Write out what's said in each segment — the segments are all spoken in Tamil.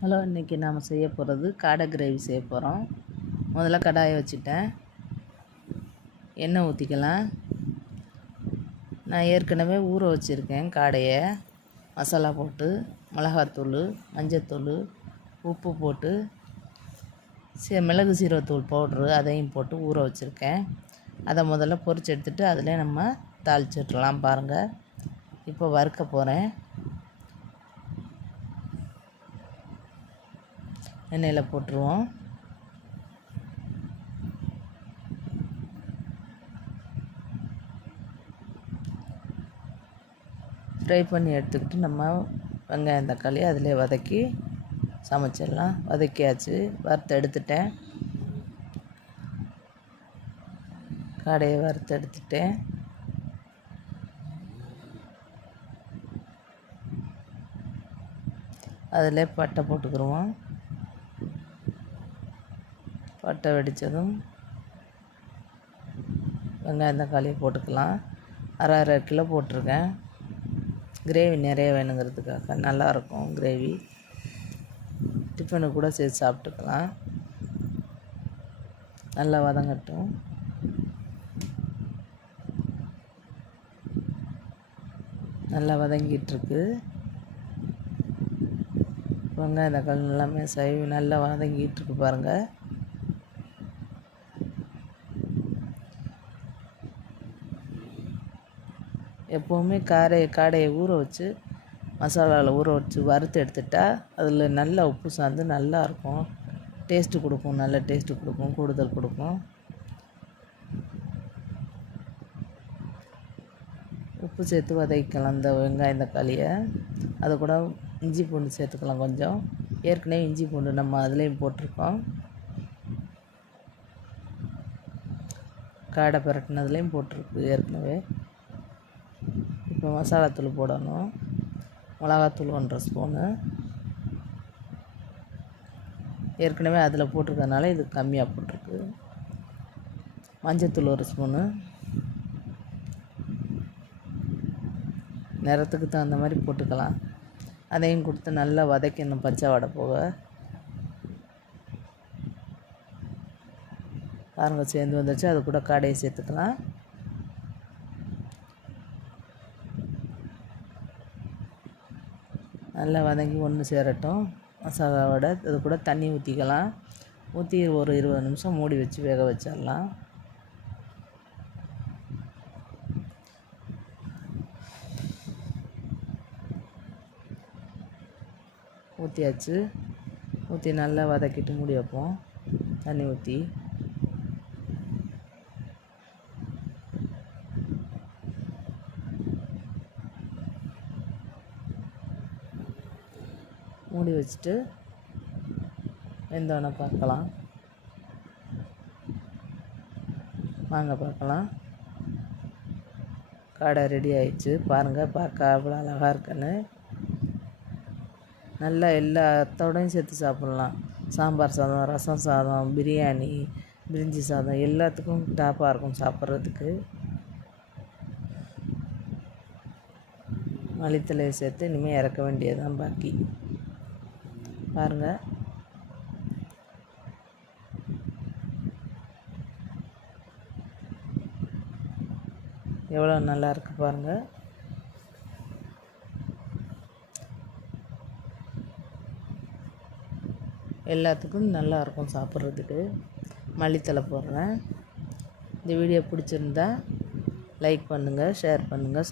ஹலோ, இன்றைக்கி நாம் செய்ய போகிறது காடை கிரேவி செய்ய போகிறோம். முதல்ல கடாயை வச்சுட்டேன். எண்ணெய் ஊற்றிக்கலாம். நான் ஏற்கனவே ஊற வச்சுருக்கேன் காடையை. மசாலா போட்டு மிளகாத்தூள், மஞ்சத்தூள், உப்பு போட்டு மிளகு சீரகத்தூள் பவுட்ரு அதையும் போட்டு ஊற வச்சுருக்கேன். அதை முதல்ல பொரிச்சு எடுத்துகிட்டு அதிலே நம்ம தாளிச்சிடலாம். பாருங்கள், இப்போ வறுக்க போகிறேன். எண்ணெயில் போட்டுருவோம். ஃப்ரை பண்ணி எடுத்துக்கிட்டு நம்ம வெங்காயம் தக்காளி அதிலே வதக்கி சமைச்சிடலாம். வதக்கியாச்சு, வறுத்து எடுத்துட்டேன். காடையை வறுத்து எடுத்துட்டேன். அதில் பட்டை போட்டுக்கிடுவோம். பட்டை வெடித்ததும் வெங்காயம் தக்காளியை போட்டுக்கலாம். அரை கிலோ போட்டிருக்கேன். கிரேவி நிறைய வேணுங்கிறதுக்காக நல்லாயிருக்கும் கிரேவி. டிஃபனுக்கு கூட சேர்த்து சாப்பிட்டுக்கலாம். நல்லா வதங்கட்டும். நல்லா வதங்கிட்டுருக்கு. வெங்காயம் தக்காளி எல்லாமே நல்லா வதங்கிட்டுருக்கு பாருங்கள். எப்போவுமே காடையை ஊற வச்சு மசாலாவில் ஊற வச்சு வறுத்து எடுத்துட்டா அதில் நல்லா உப்பு சார்ந்து நல்லாயிருக்கும். டேஸ்ட்டு கொடுக்கும், நல்ல டேஸ்ட்டு கொடுக்கும், கூடுதல் கொடுக்கும். உப்பு சேர்த்து வதக்கலாம். இந்த வெங்காயம் தக்காளியை அது கூட இஞ்சி பூண்டு சேர்த்துக்கலாம் கொஞ்சம். ஏற்கனவே இஞ்சி பூண்டு நம்ம அதுலேயும் போட்டிருக்கோம். காடை பிரட்டினதுலேயும் போட்டிருக்கு ஏற்கனவே. இப்போ மசாலாத்தூள் போடணும். மிளகாத்தூள் 1.5 ஸ்பூனு. ஏற்கனவே அதில் போட்டிருக்கறனால இது கம்மியாக போட்டிருக்கு. மஞ்சத்தூள் 1 ஸ்பூனு. நிறத்துக்கு தகுந்த மாதிரி போட்டுக்கலாம். அதையும் கொடுத்து நல்லா வதக்கணும் பச்சை வாடை போக. பாருங்கள், சேர்ந்து வந்துச்சு. அது கூட காடையை சேர்த்துக்கலாம். நல்லா வதங்கி ஒன்று சேரட்டும் மசாலாவோட. அது கூட தண்ணி ஊற்றிக்கலாம். ஊற்றி ஒரு 20 நிமிஷம் மூடி வச்சு வேக வச்சிடலாம். ஊற்றியாச்சு. ஊற்றி நல்லா வதக்கிட்டு மூடி வைப்போம். தண்ணி ஊற்றி மூடி வச்சுட்டு வெந்தோடனே பார்க்கலாம். வாங்க பார்க்கலாம். காடை ரெடி ஆயிடுச்சு. பாருங்கள், பார்க்க அவ்வளோ அழகாக இருக்குன்னு. நல்லா எல்லாத்தோடையும் சேர்த்து சாப்பிட்லாம். சாம்பார் சாதம், ரசம் சாதம், பிரியாணி, பிரிஞ்சி சாதம் எல்லாத்துக்கும் டாப்பாக இருக்கும் சாப்பிட்றதுக்கு. மல்லித்தலையை சேர்த்து இனிமேல் இறக்க வேண்டியதுதான் பாக்கி. பாருங்கள், எவ்வளோ நல்லா இருக்கு பாருங்கள். எல்லாத்துக்கும் நல்லா இருக்கும் சாப்பிட்றதுக்கு. மல்லித்தலை போடுறேன். இந்த வீடியோ பிடிச்சிருந்தா லைக் பண்ணுங்கள், ஷேர் பண்ணுங்கள்,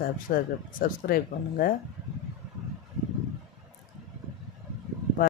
சப்ஸ்கிரைப் பண்ணுங்கள்.